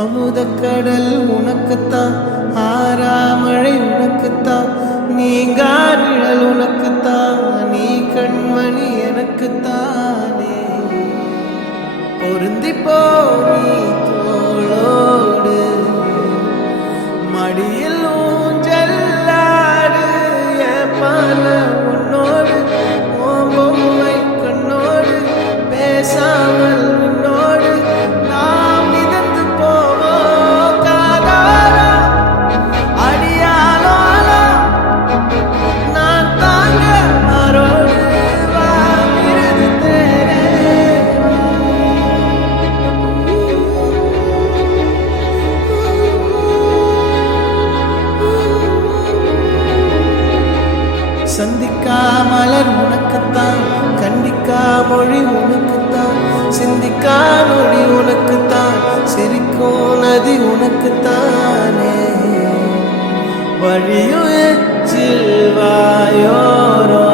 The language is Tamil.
அமுதக்கடல் உனக்குத்தான், ஆறாமழை உனக்குத்தான், நீங்கா நிழல் உனக்குத்தான், நீ கண்மணி எனக்குத்தானே. பொருந்திப்போ நீ தோளோடு, மடியில் ஊஞ்சல்லாடு, என் பால உன்னோடு, உன் பொம்மை கண்ணோடு, பேசாமல் உன்னோடு நாம் மிதந்து போவோம் காதாரா. அடியாலோலா நான் தாங்க மாறோடு, வா விருது தேரே சந்திக்கா மலர் உனக்குத்தான், கண்டிக்கா மொழி உனக்குத்தான், சிந்திக்கா மொழி உனக்குத்தான், சிரிக்கும் நதி உனக்குத்தானே. வழியும் எச்சில் வாயோரோ